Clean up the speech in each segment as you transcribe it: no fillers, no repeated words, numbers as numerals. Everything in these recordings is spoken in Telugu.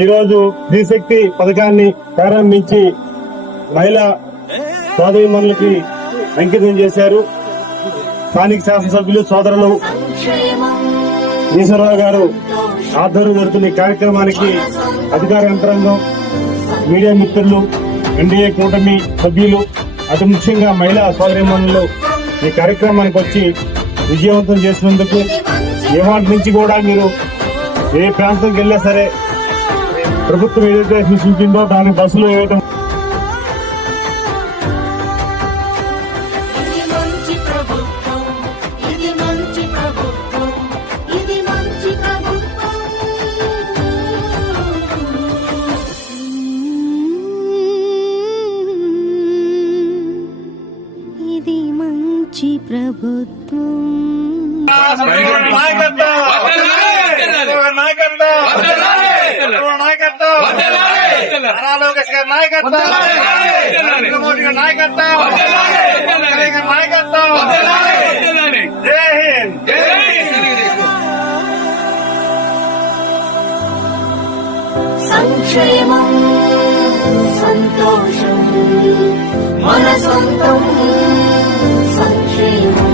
ఈరోజు స్త్రీశక్తి పథకాన్ని ప్రారంభించి మహిళా సోదరీమణులకి అంకితం చేశారు. స్థానిక శాసనసభ్యులు సోదరులు ఈశ్వరరావు గారు ఆధ్వర్యం జరుగుతున్న ఈ కార్యక్రమానికి అధికార యంత్రాంగం, మీడియా మిత్రులు, ఎన్డీఏ కూటమి సభ్యులు, అతి ముఖ్యంగా మహిళా సోదరీమణులు ఈ కార్యక్రమానికి వచ్చి విజయవంతం చేసినందుకు ఏవాటి నుంచి కూడా మీరు ఏ ప్రాంతంకి వెళ్ళా సరే ప్రభుత్వం ఏదైతే సూచించిందో దాని బస్సులో వేయడం ప్రభుత్వం సంక్షేమం సంతోషం మన సొంతం సంక్షేమం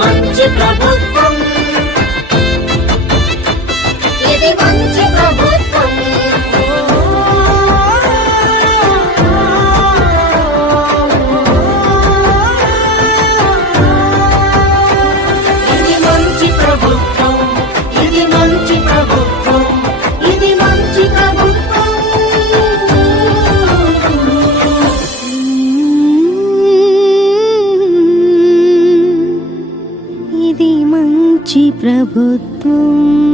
మంచి ప్రభుత్వం ఇది మంచి ప్రభుత్వం ఇది మంచి ప్రభుత్వం ఇది మంచి ప్రభుత్వం ఇది మంచి ప్రభుత్వం ఇది మంచి ప్రభుత్వం.